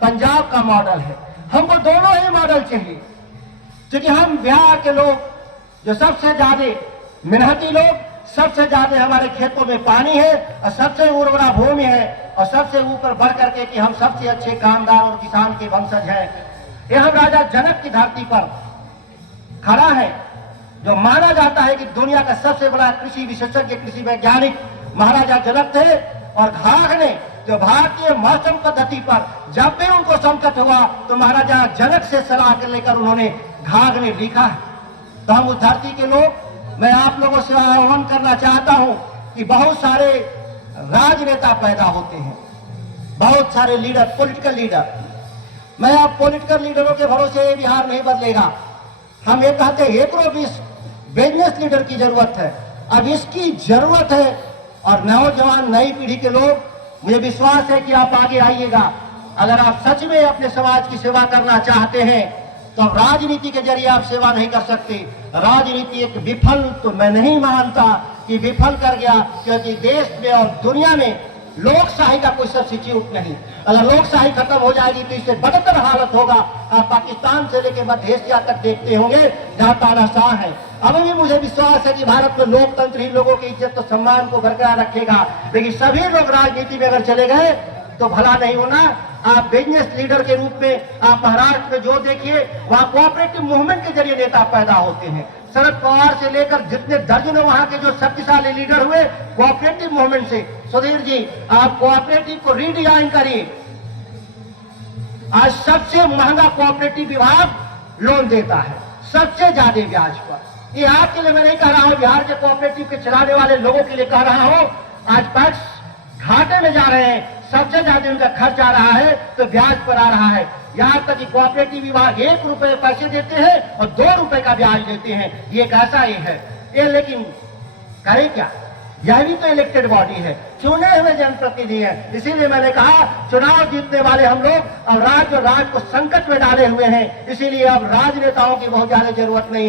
पंजाब का मॉडल है। हमको दोनों ही मॉडल चाहिए, क्योंकि हम बिहार के लोग जो सबसे ज्यादा मेहनती लोग, सबसे ज्यादा हमारे खेतों में पानी है और सबसे उर्वरा भूमि है और सबसे ऊपर बढ़ करके कि हम सबसे अच्छे कामदार और किसान के वंशज हैं। ये हम राजा जनक की धरती पर खड़ा है, जो माना जाता है कि दुनिया का सबसे बड़ा कृषि विशेषज्ञ, कृषि वैज्ञानिक महाराजा जनक थे। और घाघ ने जो भारतीय मौसम पद्धति पर जब भी उनको संकट हुआ तो महाराजा जनक से सलाह कर लेकर उन्होंने घाघ ने लिखा है। तो हम उस धरती के लोग, मैं आप लोगों से आह्वान करना चाहता हूं कि बहुत सारे राजनेता पैदा होते हैं, बहुत सारे लीडर, पॉलिटिकल लीडर। मैं अब पॉलिटिकल लीडरों के भरोसे बिहार नहीं बदलेगा। हम ये कहते हैं एक बिजनेस लीडर की जरूरत है, अब इसकी जरूरत है। और नौजवान नई पीढ़ी के लोग, मुझे विश्वास है कि आप आगे आइएगा। अगर आप सच में अपने समाज की सेवा करना चाहते हैं तो राजनीति के जरिए आप सेवा नहीं कर सकते। राजनीति एक विफल, तो मैं नहीं मानता कि विफल कर गया, क्योंकि देश में और दुनिया में लोकशाही का कोई सब्स्टिट्यूट नहीं। अगर लोकशाही खत्म हो जाएगी तो इससे बदतर हालत होगा। आप पाकिस्तान से लेकर मध्य एशिया तक देखते होंगे जहां तानाशाह है। अब भी मुझे विश्वास है कि भारत में लोकतंत्र ही लोगों की इज्जत और सम्मान को बरकरार रखेगा, लेकिन सभी लोग राजनीति में अगर चले गए तो भला नहीं होना। आप बिजनेस लीडर के रूप में आप महाराष्ट्र में जो देखिए, वहां कोऑपरेटिव मूवमेंट के जरिए नेता पैदा होते हैं। शरद पवार से लेकर जितने दर्जनों वहां के जो शक्तिशाली लीडर हुए कोऑपरेटिव मूवमेंट से। सुधीर जी, आप कोऑपरेटिव को रीडिजाइन करिए। आज सबसे महंगा कोऑपरेटिव विभाग लोन देता है, सबसे ज्यादा ब्याज पर। ये आपके लिए मैं नहीं कह रहा हूं, बिहार के कोऑपरेटिव के चलाने वाले लोगों के लिए कह रहा हूं। आज पैक्स घाटे में जा रहे हैं, सबसे ज्यादा उनका खर्च आ रहा है तो ब्याज पर आ रहा है। यहाँ तक कि कोऑपरेटिव विभाग 1 रुपए पैसे देते हैं और 2 रुपए का ब्याज देते हैं। ये कैसा ये है ये, लेकिन करे क्या? यह भी तो इलेक्टेड बॉडी है, चुने हुए जनप्रतिनिधि है। इसीलिए मैंने कहा चुनाव जीतने वाले हम लोग अब राज्य और राज को संकट में डाले हुए हैं। इसीलिए अब राजनेताओं की बहुत ज्यादा जरूरत नहीं है।